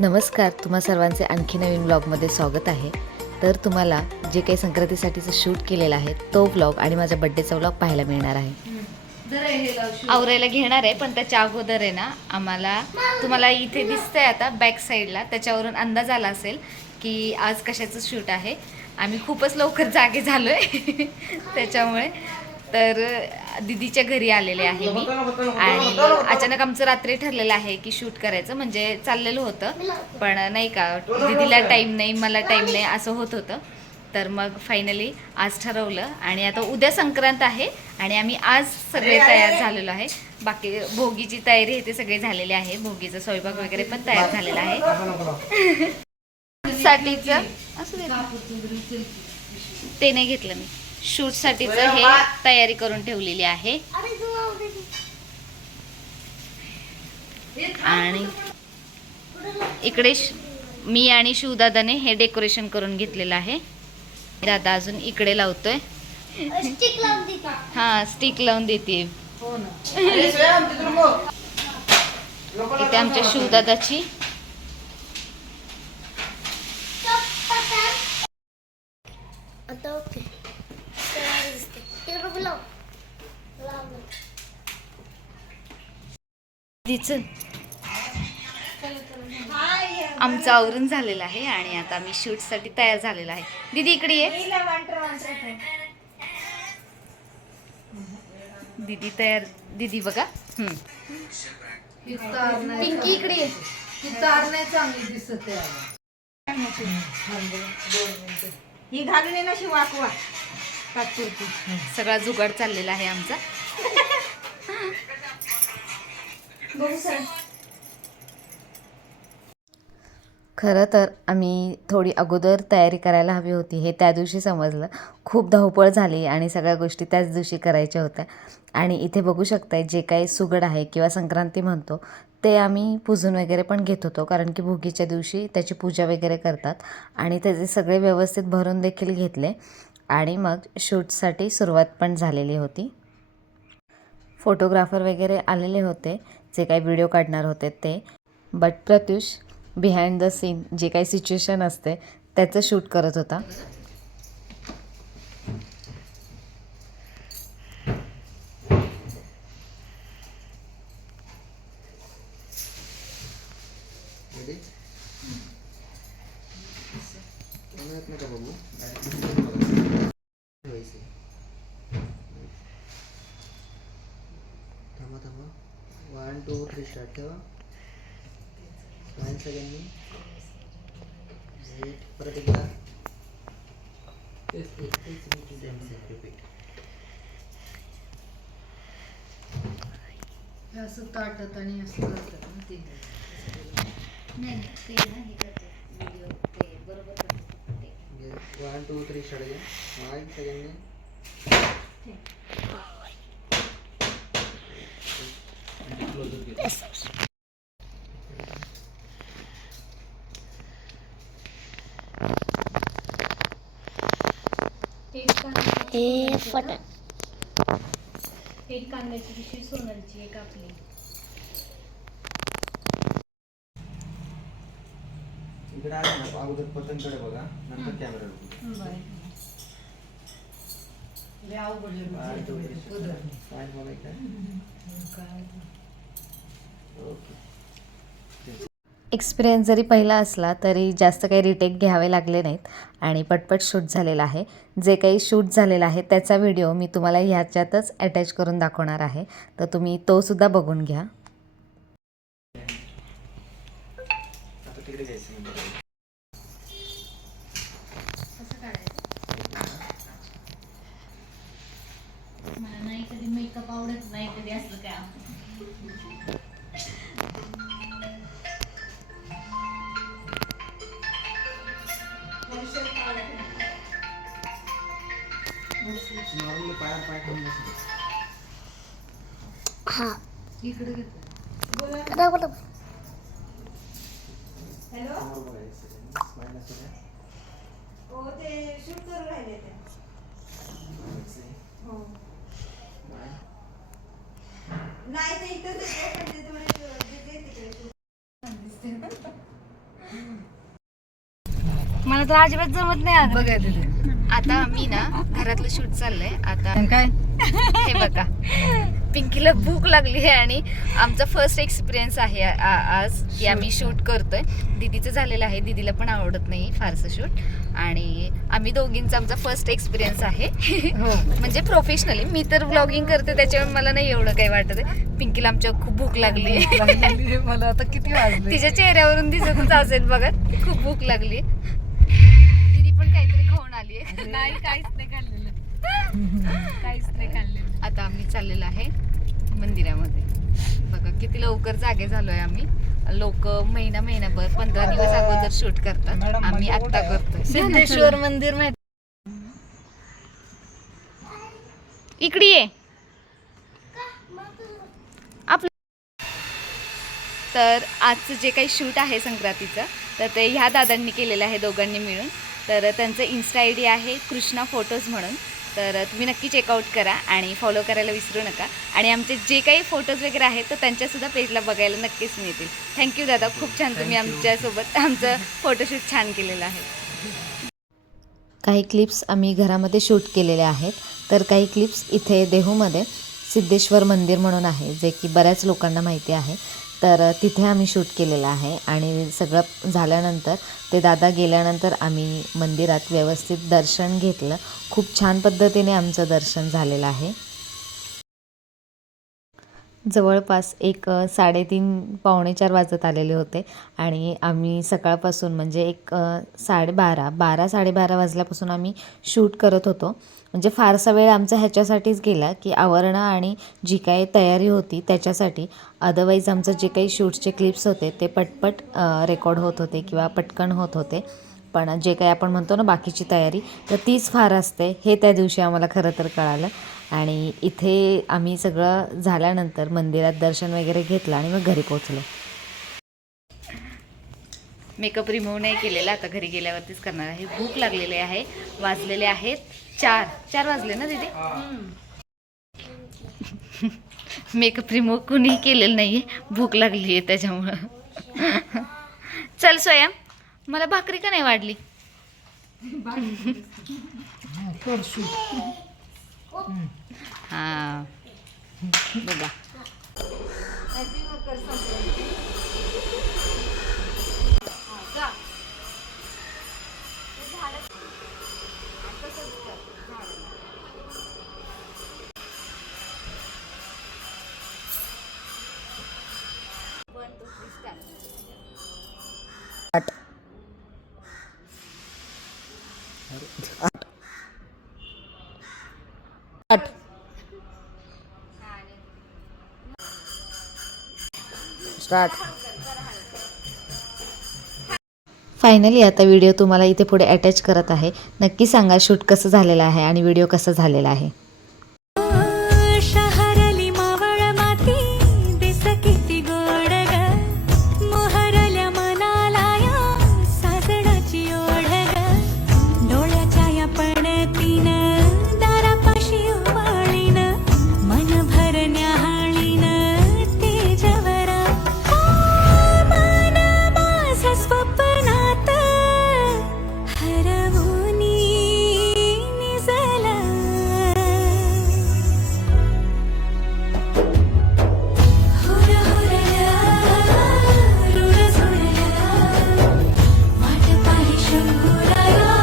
नमस्कार, तुम्हा सर्वांचे आणखी नवीन व्लॉगमध्ये स्वागत आहे. तर तुम्हाला जे काही संक्रांतीसाठीचं शूट केलेलं आहे तो व्लॉग आणि माझ्या बड्डेचा व्लॉग पाहायला मिळणार आहे. आवरायला घेणार आहे, पण त्याच्या अगोदर आहे ना आम्हाला, तुम्हाला इथे दिसतंय आता बॅक साईडला, त्याच्यावरून अंदाज आला असेल की आज कशाचं शूट आहे. आम्ही खूपच लवकर जागे झालोय त्याच्यामुळे. तर दीदीच्या घरी आलेले आहे मी, आणि अचानक आमचं रात्री ठरलेलं आहे की शूट करायचं, म्हणजे चाललेलं होतं पण नाही का, दीदीला टाईम नाही, मला टाईम नाही, असं होत होतं. तर मग फायनली आज ठरवलं, आणि आता उद्या संक्रांत आहे आणि आम्ही आज सगळे तयार झालेलो आहे. बाकी भोगीची तयारी आहे ते सगळे झालेले आहे, भोगीचा स्वयंपाक वगैरे पण तयार झालेला आहे. साठीचं असं ते नाही घेतलं मी, शूट साठीचं हे तयारी करून ठेवलेली आहे. आणि इकडे मी आणि शिवदादाने हे डेकोरेशन करून घेतलेलं आहे. दादा अजून इकडे लावतोय. हा, स्टिक लावून देते. इथे आमच्या शिवदादाची आमचं आवरून झालेलं आहे आणि आता मी शूट साठी तयार झालेला आहे. दीदी इकडे ये. दीदी तयार, दीदी बघा. पिंकी इकडे ये. चांगली दिसत ही घालून ये ना वाकवा तात्पुरती. सगळा जुगाड चाललेला आहे आमचा. खरं तर आम्ही थोडी अगोदर तयारी करायला हवी होती हे त्या दिवशी समजलं. खूप धावपळ झाली आणि सगळ्या गोष्टी त्याच दिवशी करायच्या होत्या. आणि इथे बघू शकताय जे काही सुगड आहे किंवा संक्रांती म्हणतो ते आम्ही पुजून वगैरे पण घेत होतो, कारण की भोगीच्या दिवशी त्याची पूजा वगैरे करतात. आणि त्याचे सगळे व्यवस्थित भरून देखील घेतले आणि मग शूटसाठी सुरुवात पण झालेली होती. फोटोग्राफर वगैरे आलेले होते जे काही व्हिडिओ काढणार होते ते. But Pratyush behind the scene जे काही सिच्युएशन असते त्याचं शूट करत होता. थांबा 1 2 3 स्टार्ट ठेवा. 9 सेकंडनी परत एकदा रिपीट. असं ताटत आणि असं करतात ना ते. नाही ते नाही करते व्हिडिओ, ते बरोबर करते. 1 2 3 स्टार्ट again. 9 सेकंडनी एक कांद्याची पिशवी सोनालीची, एक आपली. इकडे आले ना अगोदर पतंगकडे बघा, नंतर कॅमेरा एक्सपिरियन्स जरी पहिला असला तरी जास्त काही रिटेक घ्यावे लागले नाहीत आणि पटपट शूट झालेला आहे. जे काही शूट झालेलं आहे त्याचा व्हिडिओ मी तुम्हाला ह्याच्यातच अटॅच करून दाखवणार आहे, तर तुम्ही तो सुद्धा बघून घ्या. मला नाही कधी मेकअप आवडत नाही, कधी असलं काय. नॉर्मली पाय ठेवून बसतो. इकडे घेतो. हॅलो हो, ते शूट करून राहिले ते. हो नाही ते इथंच येते, पण ते थोडे तिकडे मला तर अजिबात जमत नाही बघा तिथे आता आम्ही ना घरातलं शूट चाललंय आता. काय हे बघा, पिंकीला भूक लागली आहे आणि आमचा फर्स्ट एक्सपिरियन्स आहे आज की आम्ही शूट करतोय. दीदीचं झालेलं आहे, दीदीला पण आवडत नाही फारसं शूट, आणि आम्ही दोघींचा आमचा फर्स्ट एक्सपिरियन्स आहे. हो म्हणजे प्रोफेशनली. मी तर व्लॉगिंग करते त्याच्यामुळे मला नाही एवढं काही वाटत आहे. पिंकीला आमच्या खूप भूक लागली आहे. मला आता किती वाजले तिच्या चेहऱ्यावरून दिसतच असेल बघा, खूप भूक लागली. दीदी पण काहीतरी खाऊन आली आहे. नाही, काहीच नाही खाल्लेलं. काहीच नाही खाल्लेलं. आता आम्ही चाललेलो आहे मंदिरामध्ये. बघा किती लवकर जागे झालोय आम्ही. लोक महिनाभर 15 दिवस अगोदर शूट करतात, आम्ही आत्ता करतोय. सिद्धेश्वर मंदिर माहिती इकडे ये आपलं. तर आजचं जे काही शूट आहे संक्रांतीचं, तर ते ह्या दादांनी केलेलं आहे दोघांनी मिळून. तर त्यांचं इन्स्टा ID आहे कृष्णा फोटोज म्हणून. तर तुम्ही नक्की चेकआउट करा आणि फॉलो करायला विसरू नका. आणि आमचे जे काही फोटोज वगैरे आहेत तर त्यांच्यासुद्धा पेजला बघायला नक्कीच मिळतील. थँक्यू दादा, खूप छान तुम्ही आमच्यासोबत आमचं फोटोशूट छान केलेलं आहे. काही क्लिप्स आम्ही घरामध्ये शूट केलेले आहेत, तर काही क्लिप्स इथे देहूमध्ये सिद्धेश्वर मंदिर म्हणून आहे, जे की बऱ्याच लोकांना माहिती आहे. तर तिथे आम्ही शूट केलेलं आहे. आणि सगळं झाल्यानंतर ते दादा गेल्यानंतर आम्ही मंदिरात व्यवस्थित दर्शन घेतलं. खूप छान पद्धतीने आमचं दर्शन झालेलं आहे. जवळपास एक 3:30 पावणे 4 वाजत आलेले होते आणि आम्ही सकाळपासून म्हणजे एक 12:30 वाजल्यापासून आम्ही शूट करत होतो. म्हणजे फारसा वेळ आमचा ह्याच्यासाठीच गेला की आवरणं आणि जी काही तयारी होती त्याच्यासाठी. अदरवाईज आमचं जे काही शूटचे क्लिप्स होते ते पटपट रेकॉर्ड होत होते किंवा पटकन होत होते. पण जे काही आपण म्हणतो ना बाकीची तयारी, तर तीच फार असते हे त्या दिवशी आम्हाला खरं तर कळालं. आणि इथे आम्ही सगळं झाल्यानंतर मंदिरात दर्शन वगैरे घेतलं आणि मग घरी पोचलो. मेकअप रिमूव्ह नाही केलेला, आता घरी गेल्यावरतीच करणार आहे. भूक लागलेली आहे. वाजलेले आहेत 4 वाजले ना दीदी. मेकअप रिमूव्ह कुणीही केलेलं नाही आहे, भूक लागली आहे त्याच्यामुळं. चल स्वयं, मला भाकरी का नाही वाढली? हां बघा, स्टार्ट. फायनली आता व्हिडिओ तुम्हाला इथे पुढे अटॅच करत आहे. नक्की सांगा शूट कसं झालेलं आहे आणि व्हिडिओ कसं झालेला आहे. शहरली मावळ माती दिस किती गोड ग, मोहरल्या मनाला या सासणाची ओढ ग, डोळ्याच्या या पडतीन दारापाशी उभाळीन, मन भरण्याहाळीन तेजवरा, मन माझं स्वप्नात हरवूनी निजला. हुर हुरल्या रुर झुरल्या, वाट पाही शंभूराया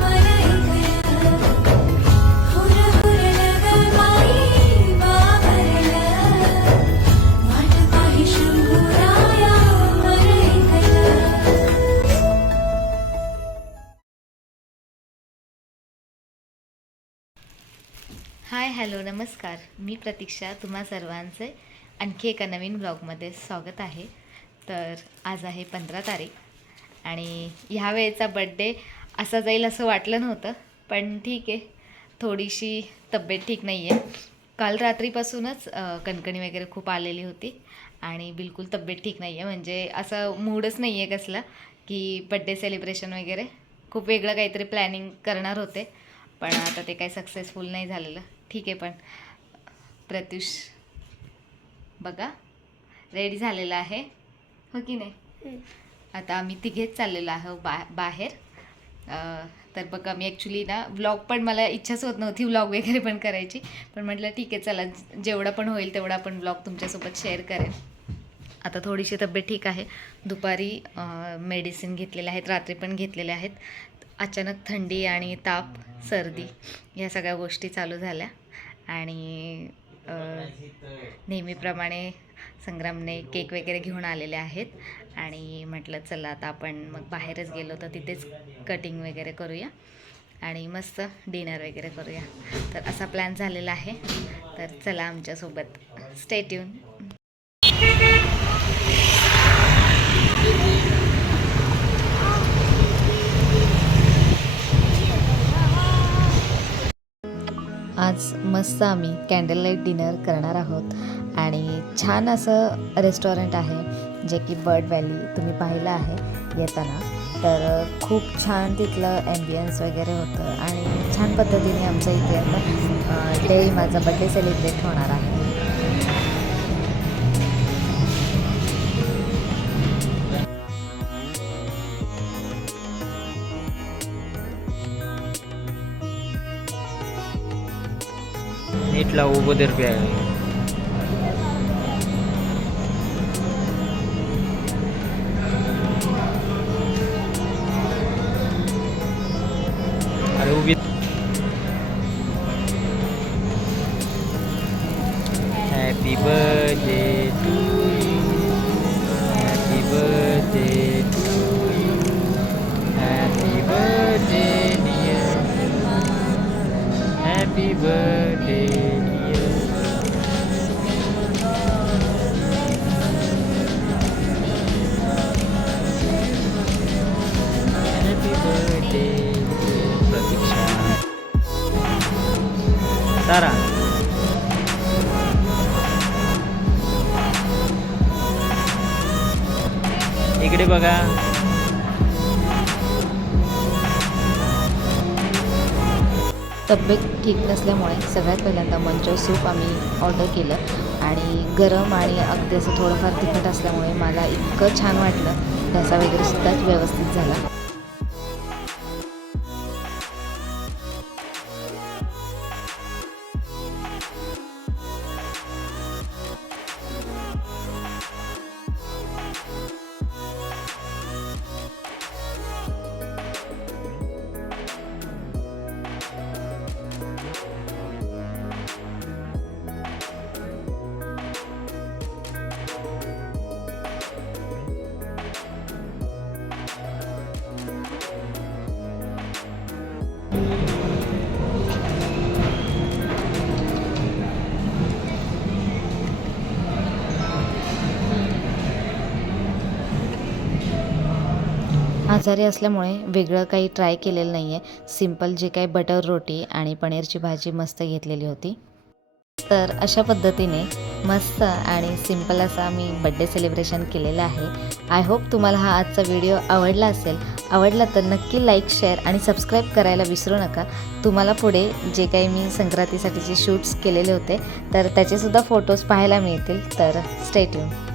मला ऐकलं. हुर हुरल्या ग बाई बाबरल्या, वाट पाही शंभूराया मला ऐकलं. हाय हॅलो नमस्कार, मी प्रतीक्षा. तुम्हा सर्वांचे आणखी एका नवीन ब्लॉगमध्ये स्वागत आहे. तर आज आहे 15 तारीख आणि ह्या वेळेचा बड्डे असा जाईल असं वाटलं नव्हतं, पण ठीक आहे, थोडीशी तब्येत ठीक नाही आहे. काल रात्रीपासूनच कणकणी वगैरे खूप आलेली होती आणि बिलकुल तब्येत ठीक नाही आहे. म्हणजे असं मूडच नाही आहे कसला की बड्डे सेलिब्रेशन वगैरे. खूप वेगळं काहीतरी प्लॅनिंग करणार होते, पण आता ते काही सक्सेसफुल नाही झालेलं. ठीक आहे, पण प्रत्युष बघा रेडी झालेला आहे, हो की नाही. आता आम्ही तिघेच चाललेलो आहोत बाहेर. तर बघा मी ॲक्च्युली ना व्लॉग पण मला इच्छाच होत नव्हती व्लॉग वगैरे पण करायची, पण म्हटलं ठीक आहे चला जेवढा पण होईल तेवढा आपण व्लॉग तुमच्यासोबत शेअर करेन. आता थोडीशी तब्येत ठीक आहे. दुपारी मेडिसिन घेतलेल्या आहेत, रात्री पण घेतलेल्या आहेत. अचानक थंडी आणि ताप सर्दी या सगळ्या गोष्टी चालू झाल्या आणि नेहमीप्रमाणे संग्रामने केक वगैरे घेऊन आलेले आहेत आणि म्हटलं चला आता आपण मग बाहेरच गेलो तर तिथेच कटिंग वगैरे करूया आणि मस्त डिनर वगैरे करूया. तर असा प्लॅन झालेला आहे. तर चला आमच्यासोबत स्टे ट्यून. आज मस्त आम्ही कॅन्डल लाईट डिनर करणार आहोत आणि छान असं रेस्टॉरंट आहे जे की बर्ड व्हॅली तुम्ही पाहिलं आहे येताना. तर खूप छान तिथलं ॲम्बियन्स वगैरे होतं आणि छान पद्धतीने आमच्या इथे आता डे माझा बड्डे सेलिब्रेट होणार आहे. नीट लावू बदर पे आहे. अरे उभी. Happy birthday to you. Happy birthday to you. Happy birthday dear. Happy birthday dear. Happy birthday Pratiksha. तारा इकडे बघा. तब्येत ठीक नसल्यामुळे सगळ्यात पहिल्यांदा मंचो सूप आम्ही ऑर्डर केलं आणि गरम आणि अगदी असं थोडंफार तिखट असल्यामुळे मला इतकं छान वाटलं. ढसा वगैरे सुद्धा व्यवस्थित झाला. आजारी असल्यामुळे वेगळं काही ट्राय केलेलं नाही आहे. सिम्पल जे काही बटर रोटी आणि पनीरची भाजी मस्त घेतलेली होती. तर अशा पद्धतीने मस्त आणि सिम्पल असं आम्ही बड्डे सेलिब्रेशन केलेलं आहे. आय होप तुम्हाला हा आजचा व्हिडिओ आवडला असेल. आवडला तर नक्की लाईक, शेअर आणि सबस्क्राईब करायला विसरू नका. तुम्हाला पुढे जे काही मी संक्रांतीसाठीचे शूट्स केलेले होते तर त्याचेसुद्धा फोटोज पाहायला मिळतील. तर स्टे ट्यून.